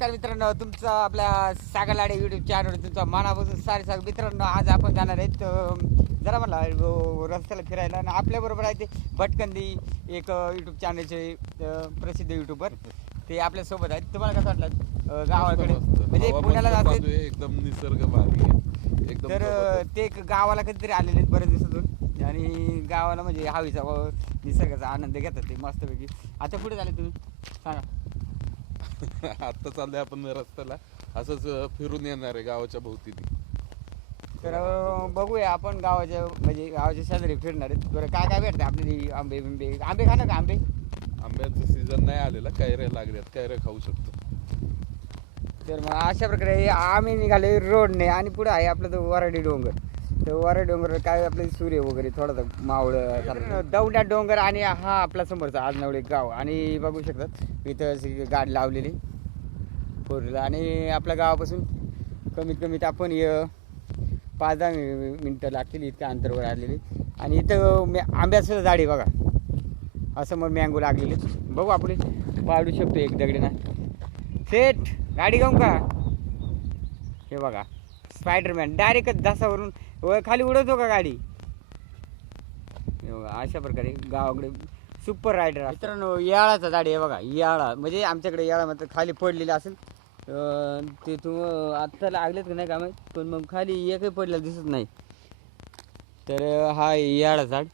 नमस्कार मित्रांनो, तुमचं आपल्या सागर लाडे यूट्यूब चॅनलवर तुमचं मनापासून सारे मित्रांनो. आज आपण जाणार आहेत जरा मला रस्त्याला फिरायला, आणि आपल्याबरोबर आहे ते भटकंदी एक यूट्यूब चॅनलचे प्रसिद्ध यूट्यूबर, ते आपल्यासोबत आहेत. तुम्हाला कसं वाटलं गावाकडे? म्हणजे पुण्याला जाते एकदम निसर्ग भारी एकदम. तर ते गावाला कधीतरी आलेले आहेत बरेच दिवसातून, आणि गावाला म्हणजे हवीचा व निसर्गाचा आनंद घेतात ते मस्तपैकी. आता कुठे झाले तुम्ही सांगा? आता चाललंय आपण रस्त्याला असंच फिरून येणार आहे गावाच्या भोवतीने. तर बघूया आपण गावाच्या म्हणजे गावाच्या शेजारी फिरणार आहेत. बरं काय काय भेटतं आपली? आंबे बिंबे, आंबे खाणं का? आंबे आंब्यांचं सीझन नाही आलेला, कैऱ्या लागल्यात, कैऱ्या खाऊ शकतो. तर मग अशा प्रकारे आम्ही निघाले रोडने, आणि पुढे आहे आपलं तो वराडी डोंगर. तर वराडी डोंगर काय आपले सूर्य वगैरे थोडासा मावळ दौंड्या डोंगर, आणि हा आपला समोरचा आजनवळे गाव. आणि बघू शकतात इथं अशी गाडी लावलेली फोर व्हीलर, आणि आपल्या गावापासून कमीत कमीत आपण 5-10 मिनटं लागतील इतक्या अंतरावर आलेली. आणि इथं आंब्याचं झाड आहे बघा, असं मग मँगो लागलेले. बघू आपण पाडू शकतो एक दगडी ना. सेट गाडी घेऊन का? हे बघा स्पायडरमॅन डायरेक्ट धसावरून खाली उडवतो का गाडी? हे बघा अशा प्रकारे गावाकडे सुपर रायडर. मित्रांनो याळाचा झाड आहे बघा, याळा म्हणजे आमच्याकडे याळा मात्र खाली पडलेला असेल. ते आत्ता लागलेत का नाही का माहीत, पण मग खाली एकही पडलेलं दिसत नाही. तर हा याळा झाड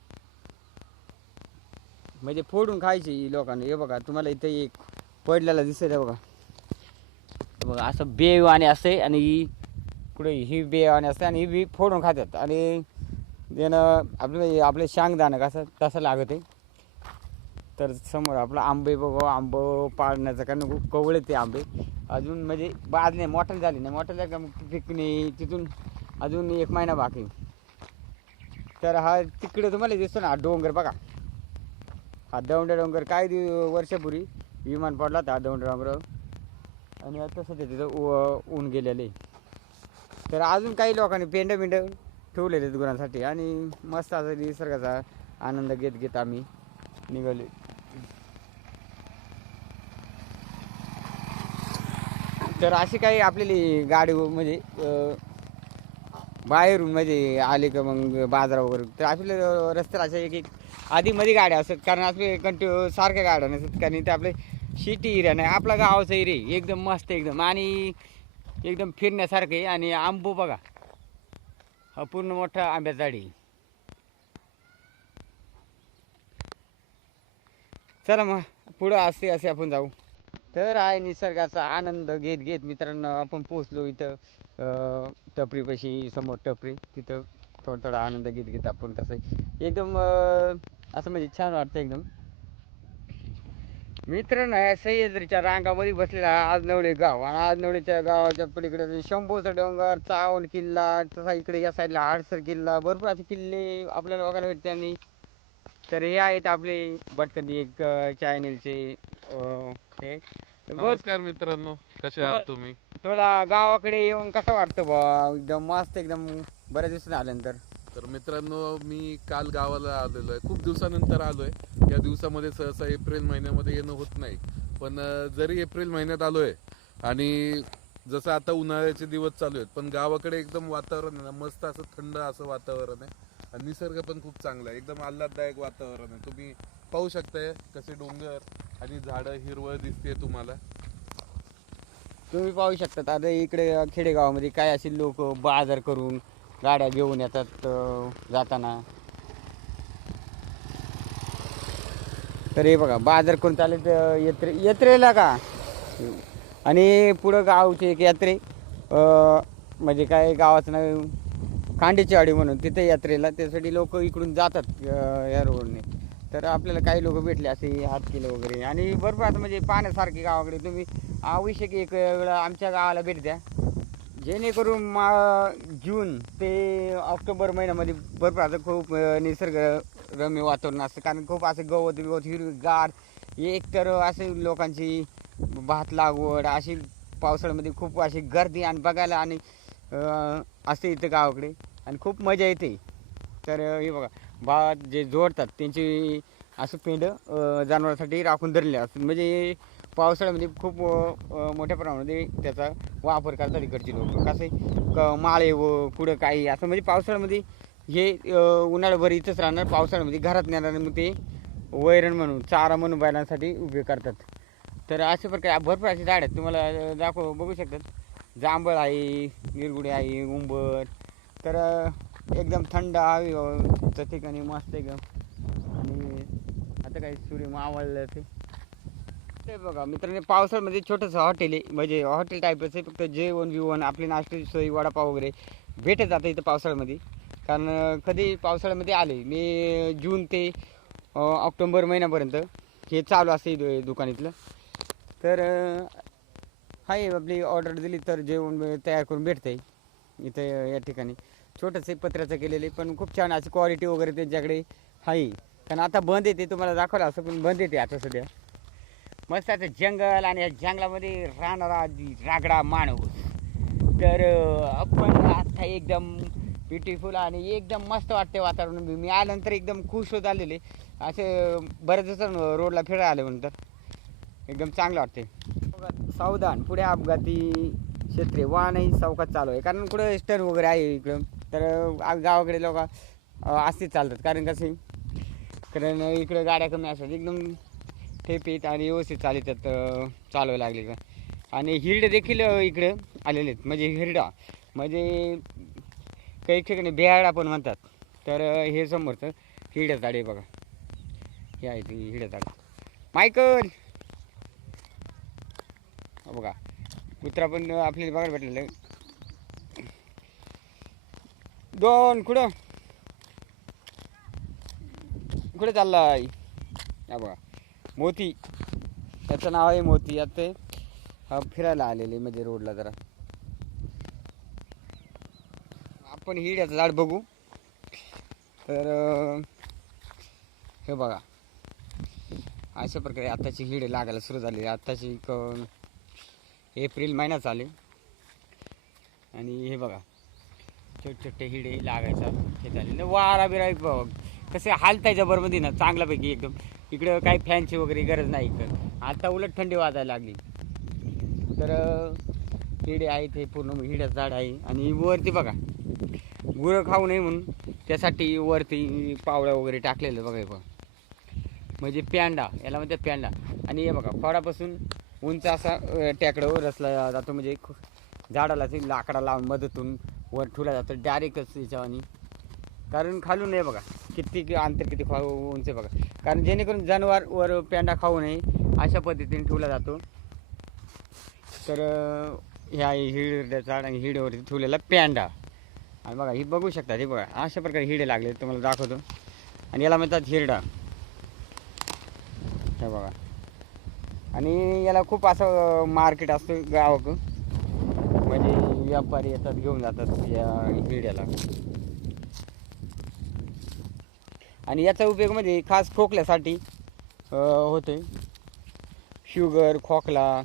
म्हणजे फोडून खायची लोकांना. हे बघा तुम्हाला इथं एक पडलेला दिसत आहे बघा, बघा असं बेव आणि असते, आणि कुठे ही बेव आणि असते, आणि ही बी फोडून खातात. आणि त्यानं आपले शांगदाणं कसं तसं लागत आहे. तर समोर आपलं आंबे बघू, आंब पाडण्याचं कारण कवळे ते आंबे अजून म्हणजे बाद नाही, मोठं झाली नाही. मोठं झालं का मग पिकणे तिथून अजून 1 महिना बाकी. तर हा तिकडे तुम्हाला दिसतो ना हा डोंगर बघा, हा दौंड्या डोंगर. काय वर्षापूर्वी विमान पडला होता हा दौंड्या डोंगरावर, आणि आता सध्या तिथं ऊन गेलेले. तर अजून काही लोकांनी पेंड ठेवलेले आहेत गुरांसाठी, आणि मस्त असं निसर्गाचा आनंद घेत घेत आम्ही निघाले. तर अशी काही आपल्याली गाडी म्हणजे बाहेरून म्हणजे आले का मग बाजार वगैरे, तर आपल्या रस्त्याला अशा एक आधी मध्ये गाड्या असतात, कारण आपले कंटिन्यू सारख्या गाड्या नसतात. कारण इथे आपले सिटी एरिया नाही, आपला गावाचा एरिया एकदम मस्त एकदम, आणि एकदम फिरण्यासारखं आहे. आणि आंबो बघा, हा पूर्ण मोठा आंब्याचा झाड आहे. चला मग पुढं असते असे आपण जाऊ. तर आहे निसर्गाचा आनंद घेत घेत मित्रांनो आपण पोचलो इथं टपरीपाशी, समोर टपरी, तिथं थोडा आनंद घेत घेत आपण कसं एकदम असं म्हणजे छान वाटतं एकदम. मित्रांनो सह्याद्रीच्या रांगामध्ये बसलेला आजनवळे गाव, आणि आजनवळेच्या गावाच्या पलीकडे शंभूचा डोंगर, चावण किल्ला, तसा इकडे या साईडला हडसर किल्ला, भरपूर असे किल्ले आपल्याला बघायला भेटते. आणि तर हे आहेत आपले भटकंदी एक चॅनलचे हे. नमस्कार मित्रांनो, कसे आहात तुम्ही? तुला गावाकडे येऊन कसं वाटतं बा? एकदम मस्त एकदम, बऱ्याच दिवसांनी आल्यानंतर. तर मित्रांनो मी काल गावाला आलेलो आहे, खूप दिवसानंतर आलोय. या दिवसामध्ये सहसा एप्रिल महिन्यामध्ये येणं होत नाही, पण जरी एप्रिल महिन्यात आलोय, आणि जसं आता उन्हाळ्याचे दिवस चालू आहेत, पण गावाकडे एकदम वातावरण आहे ना मस्त, असं थंड असं वातावरण आहे, आणि निसर्ग पण खूप चांगला आहे, एकदम आल्हाददायक वातावरण आहे. तुम्ही पाहू शकताय कसे डोंगर आणि झाडं हिरवळ दिसते तुम्हाला. तुम्ही पाहू शकता आता इकडे खेडेगावामध्ये काय असे लोक बाजार करून गाड्या घेऊन येतात जाताना. तर हे बघा बाजार करून चालत यात्रेला का, आणि पुढं गावचे एक यात्रे म्हणजे काय गावाचं नाव कांडीची वाडी म्हणून, तिथे यात्रेला त्यासाठी लोक इकडून जातात या रोडने. तर आपल्याला काही लोक भेटले असे हात किलो वगैरे, आणि भरपूर असं म्हणजे पाहण्यासारखे गावाकडे. तुम्ही आवश्यक एक वेळा आमच्या गावाला भेट द्या, जेणेकरून जून ते ऑक्टोबर महिन्यामध्ये भरपूर असं खूप निसर्गरम्य वातावरण असतं. कारण खूप असं गवत हिरवीगार, एक तर असे लोकांची भात लागवड अशी पावसाळ्यामध्ये खूप अशी गर्दी आणि बघायला आणि असते इथं गावाकडे, आणि खूप मजा येते. तर हे बघा भात जे जोडतात त्यांची असं पेंड जनावरांसाठी राखून धरले असतात. म्हणजे पावसाळ्यामध्ये खूप मोठ्या प्रमाणामध्ये त्याचा वापर करतात इकडची लोक. कसे माळे व कुठं काही असं म्हणजे पावसाळ्यामध्ये हे उन्हाळ्याभर इथंच राहणार, पावसाळ्यामध्ये घरात नेणार, मग ते वैरण म्हणून चारा म्हणून बैलांसाठी उपयोग करतात. तर अशा प्रकारे भरपूर अशी झाड आहेत, तुम्हाला बघू शकतात. जांभळ आहे, निरगुडे आहे, उंबर. तर एकदम थंड हवेचं ठिकाणी मस्त एकदम. आणि आता काही सूर्य मावळलं ते बघा मित्रांनो, पावसाळ्यामध्ये छोटंसं हॉटेल आहे, म्हणजे हॉटेल टाईपच आहे. फक्त जेवण बिवण आपली नाश्त्याची सोय वडापाव वगैरे भेटत जातं इथं पावसाळ्यामध्ये. कारण कधी पावसाळ्यामध्ये आले मी जून ते ऑक्टोबर महिन्यापर्यंत हे चालू असते दुकान इथलं. तर हाय आपली ऑर्डर दिली तर जेवण तयार करून भेटतं इथं या ठिकाणी. छोटंसं पत्र्याचं केलेलं आहे, पण खूप छान अशी क्वालिटी वगैरे त्यांच्याकडे आहे. कारण आता बंद येते, तुम्हाला दाखवलं असं, पण बंद येते आता सध्या. मस्त असं जंगल आणि या जंगलामध्ये राहणारा रागडा माणूस. तर आपण आता एकदम ब्युटिफुल आणि एकदम मस्त वाटते वातावरण. मी आल्यानंतर एकदम खुश होत आलेले. असे बरेच दिवस रोडला फिरायला आले म्हणतात, एकदम चांगलं वाटते. सावधान, पुढे अपघाती क्षेत्रे, वाहनही चौकात चालू आहे. कारण कुठं स्टन वगैरे आहे इकडं. तर गावाकडे लोक असतेच चालतात. कारण कसे, कारण इकडं गाड्या कमी असतात, एकदम ठेपीत आणि व्यवस्थित चालतात चालवायला लागले का. आणि हिरडे देखील इकडं आलेले आहेत. म्हणजे हिरडा म्हणजे काही ठिकाणी बेहाडा पण म्हणतात. तर हे समोरचं हिरड्या झाडे बघा, हे आहे ते हिरड्या झाड. मायकल बघा, कुत्रा पण आपल्याला बघायला भेटलेलं आहे. दोन कुठं कुठे चाललाय हा बघा, मोती, त्याचं नाव आहे मोती. आता फिरायला आलेले म्हणजे रोडला जरा. आपण हिरड्याचं झाड बघू. तर हे बघा, अशा प्रकारे आताची हिरडे लागायला सुरू झाली. आत्ताची एप्रिल महिना चाले आणि हे बघा छोटे छोटे हिरडे लागायचा हे झाले. वारा बिरा कसे हालताय जबरमध्ये ना चांगल्यापैकी एकदम. इकडं काही फॅनची वगैरे गरज नाही इकडं. आता उलट थंडी वाजायला लागली. तर हिरडे आहेत, हे पूर्ण हिरड्याचं झाड आहे. आणि वरती बघा गुरं खाऊ नये म्हणून त्यासाठी वरती पावळ्या वगैरे टाकलेलं बघा. बघा म्हणजे पॅन्डा, याला म्हणतात पॅन्डा. आणि हे बघा फळापासून उंच असा टेकडावर रचला जातो. म्हणजे झाडाला ते लाकडा लावून मदतून वर ठेवला जातो डायरेक्टच याच्यावानी. कारण खालून नाही बघा किती अंतर किती उंच बघा. कारण जेणेकरून जनावर वर पॅन्डा खाऊ नये अशा पद्धतीने ठेवला जातो. तर ह्या हिरड्या झाड आणि हिरड्यावरती ठेवलेला पॅन्डा. आणि बघा ही बघू शकता, हे बघा अशा प्रकारे हिरडे लागले तुम्हाला दाखवतो. आणि याला म्हणतात हिरडा, हे बघा. आणि याला खूप असं मार्केट असतं गावाक, म्हणजे व्यापारी येतात घेऊन जातात या हिरड्याला. आणि याचा उपयोग म्हणजे खास खोकल्यासाठी होते. शुगर, खोकला,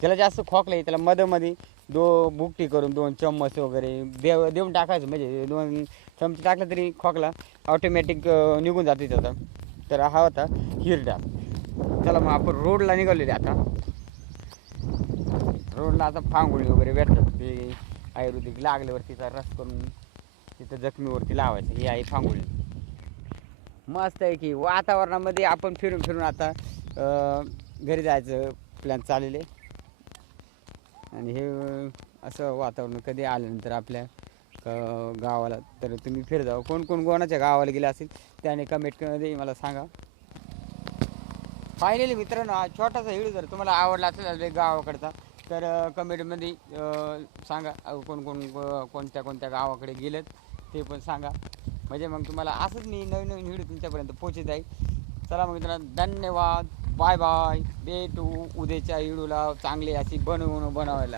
ज्याला जास्त खोकला आहे त्याला मधमध्ये बुकटी करून 2 चम्मच वगैरे देऊन टाकायचं. म्हणजे 2 चमचे टाकलं तरी खोकला ऑटोमॅटिक निघून जाते त्याचा. तर हा होता हिरडा. चला मग आपण रोडला निघालेले आता. रोडला आता फांगुळी वगैरे भेटतात, ते आयुर्वेदिक लागल्यावरतीचा रस करून तिथं जखमीवरती लावायचं. ही आहे फांगुळी. मस्त आहे की वातावरणामध्ये आपण फिरून फिरून आता घरी जायचं प्लॅन चाललेले. आणि हे असं वातावरण कधी आल्यानंतर आपल्या गावाला तर तुम्ही फिर जावं. कोण कोण कोणाच्या गावाला गेले असेल त्याने कमेंटमध्ये मला सांगा. फायनली मित्रांनो, हा छोटासा व्हिडिओ जर तुम्हाला आवडला असेल गावाकडचा तर कमेंटमध्ये सांगा. कोण कोण कोणत्या कोणत्या गावाकडे गेलेत ते पण सांगा. म्हणजे मग तुम्हाला असंच मी नवीन नवीन व्हिडिओ तुमच्यापर्यंत पोहोचत जाईल. चला मग मित्रांनो, धन्यवाद, बाय बाय. भेटू उद्याच्या व्हिडिओला चांगली अशी बनवायला.